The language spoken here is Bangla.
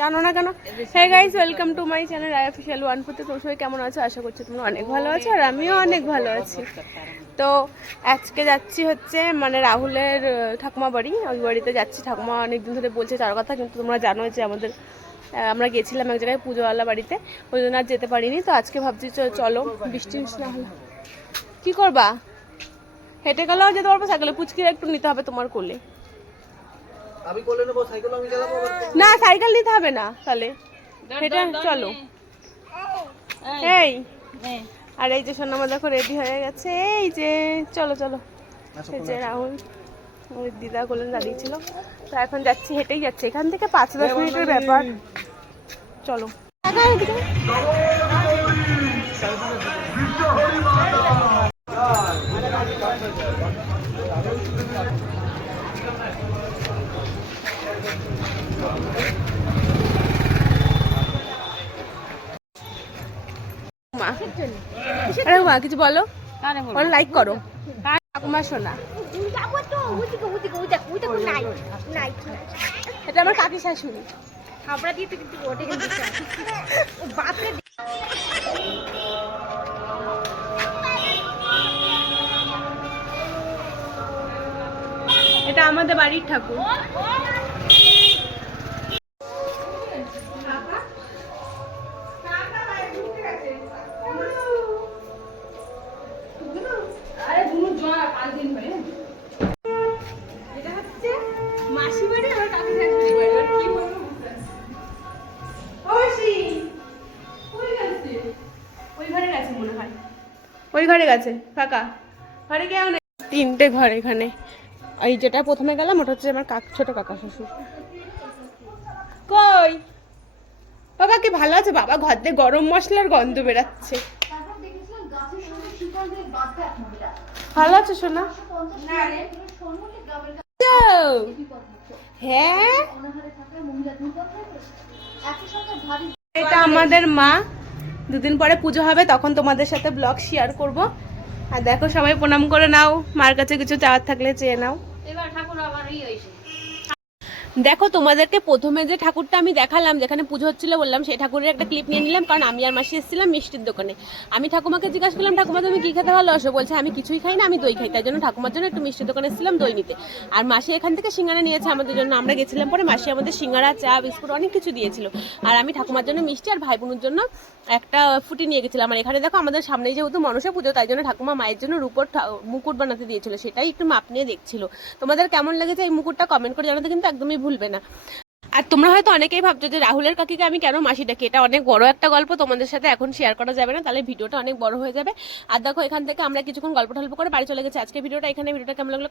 জানো না কেন? Hey guys, welcome to my channel I official 1 তে। তোমরা সবাই কেমন আছো? আশা করছি তোমরা অনেক ভালো আছো, আর আমিও অনেক ভালো আছি। তো আজকে যাচ্ছি হচ্ছে মানে রাহুলের ঠাকুমা বাড়ি, ওই বাড়িতে যাচ্ছি। ঠাকুমা অনেকদিন ধরে বলছে যাওয়ার কথা, কিন্তু তোমরা জানো যে আমাদের আমরা গেছিলাম এক জায়গায় পুজোওয়ালা বাড়িতে, ওই জন্য আর যেতে পারিনি। তো আজকে ভাবছি চলো, বৃষ্টি না হলো কী করবা? হেঁটে গেলেও যেতে পারবো, সাইকেলে পুচকিরা একটু নিতে হবে তোমার কোলে। আমি কোলে নেবো, সাইকেল আমি চালাবো। না, সাইকেল নিতে হবে না, তাহলে হেঁটে চলো। এই আর এই যে সোনামা দেখো রেডি হয়ে গেছে, এই যে চলো চলো। এই যে রাহুল ওই দিদা কোলে দাঁড়িয়েছিল, তো এখন যাচ্ছি, হেঁটেই যাচ্ছি এখান থেকে 5-10 মিনিটের ব্যাপার। চলো। আরে মা কিছু বলো, লাইক করো। ঠাকুমা সোনা, এটা আমার কাকি শাশুড়ি। এটা আমাদের বাড়ির ঠাকুর। মাসি বাড়ি আর কাকি শাশুড়ি বাড়ি, আর কি বলবো? ওই ঘরে গেছে মনে হয়, ওই ঘরে গেছে, ফাঁকা ঘরে কেউ নেই। 3টে ঘর এখানে। এই যেটা প্রথমে গেলাম ওটা হচ্ছে আমার ছোট কাকা শ্বশুর। কই বাবা, কি ভালো আছে বাবা? ঘর দিয়ে গরম মশলার গন্ধ বেরাচ্ছে। ভালো আছে সোনা? হ্যাঁ, এটা আমাদের মা। দুদিন পরে পুজো হবে, তখন তোমাদের সাথে ব্লগ শেয়ার করব। আর দেখো, সবাই প্রণাম করে নাও, মার কাছে কিছু চাওয়ার থাকলে চেয়ে নাও। এবার ঠাকুর আবার দেখো, তোমাদেরকে প্রথমে যে ঠাকুরটা আমি দেখালাম যেখানে পুজো হচ্ছিল বললাম, সেই ঠাকুরের একটা ক্লিপ নিয়ে নিলাম, কারণ আমি আর মাসি এসেছিলাম মিষ্টির দোকানে। আমি ঠাকুমাকে জিজ্ঞাসা করলাম, ঠাকুমা তুমি কি খেতে ভালোবাসো? বলছে আমি কিছুই খাই না, আমি দই খাই। তাই জন্য ঠাকুমার জন্য একটু মিষ্টির দোকানে এসেছিলাম দই নিতে। আর মাসি এখান থেকে সিঙ্গারা নিয়েছে আমাদের জন্য। আমরা গেছিলাম পরে, মাসি আমাদের সিঙ্গারা, চা, বিস্কুট অনেক কিছু দিয়েছিল। আর আমি ঠাকুমার জন্য মিষ্টি আর ভাই বোনের জন্য একটা ফুটি নিয়ে গেছিলাম। আর এখানে দেখো, আমাদের সামনেই যেহেতু মনসা পুজো, তাই জন্য ঠাকুমা মায়ের জন্য রূপোর মুকুট বানাতে দিয়েছিল, সেটাই একটু মাপ নিয়ে দেখছিল। তোমাদের কেমন লেগেছে এই মুকুটটা কমেন্ট করে জানাতে কিন্তু একদমই ভুলবে না। আর তোমরা হয়তো অনেকেই ভাবছো যে রাহুলের কাকিকে আমি কেন মাসি ডাকি। এটা অনেক বড় একটা গল্প, তোমাদের সাথে এখন শেয়ার করা যাবে না, তাহলে ভিডিওটা অনেক বড় হয়ে যাবে। আর দেখো, এখান থেকে আমরা কিছুক্ষণ গল্প টল্প করে বাড়ি চলে গেছি। আজকে ভিডিওটা এখানে। ভিডিওটা কেমন লাগলো